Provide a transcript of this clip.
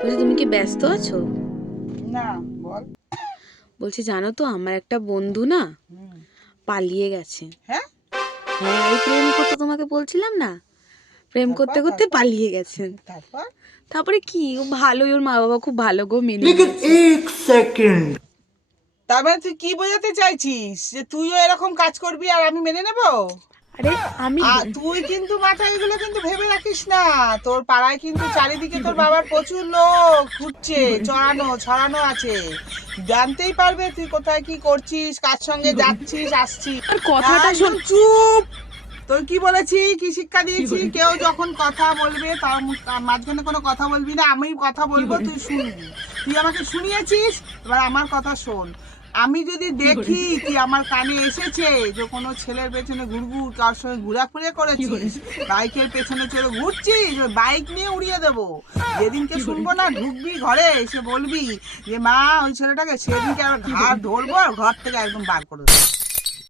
বলছি তুমি কি ব্যস্ত আছো? না, বল। বলছি জানো তো আমার একটা বন্ধু না পালিয়ে গেছে। হ্যাঁ? হ্যাঁ, ওই প্রেম করতে তোমাকে বলছিলাম না, প্রেম তারপর করতে করতে তারপর পালিয়ে গেছেন। তারপর তারপরে কি, ও ভালোই, ওর মা বাবা খুব ভালো গো, মেনে लेकिन নিয়েছে। एक सेकंड। তার মানে তুই কি বোঝাতে চাইছিস যে তুইও এরকম কাজ করবি আর আমি মেনে নেব? আরে আমি তুই কিন্তু মাথায় এগুলো কিন্তু ভেবে রাখিস না। তোর পাড়ায় কিন্তু চারিদিকে তোর বাবার প্রচুর লোক ঘুরছে, ছড়ানো আছে। জানতেই পারবে তুই কোথায় কি করছিস, কার সঙ্গে যাচ্ছিস আসছিস। আর কথাটা একদম চুপ। তোর কি বলেছি, কি শিক্ষা দিয়েছি? কেউ যখন কথা বলবে তার মাঝখানে কোনো কথা বলবি না। আমি কথা বলবো, তুই শুনবি। তুই আমাকে শুনিয়েছিস, এবার আমার কথা শোন। আমি যদি দেখি কি আমার কানে এসেছে যে কোনো ছেলের পেছনে ঘুরঘুর, কার সঙ্গে ঘোরাফেরা করেছিস, বাইকের পেছনে চড়ে ঘুরছিস, ওই বাইক নিয়ে উড়িয়ে দেবো। যেদিনকে শুনবো না, ঢুকবি ঘরে, এসে বলবি যে মা ওই ছেলেটাকে, সেদিনকে আর ঘাড় ধরবো আর ঘর থেকে একদম বার করে দেবো।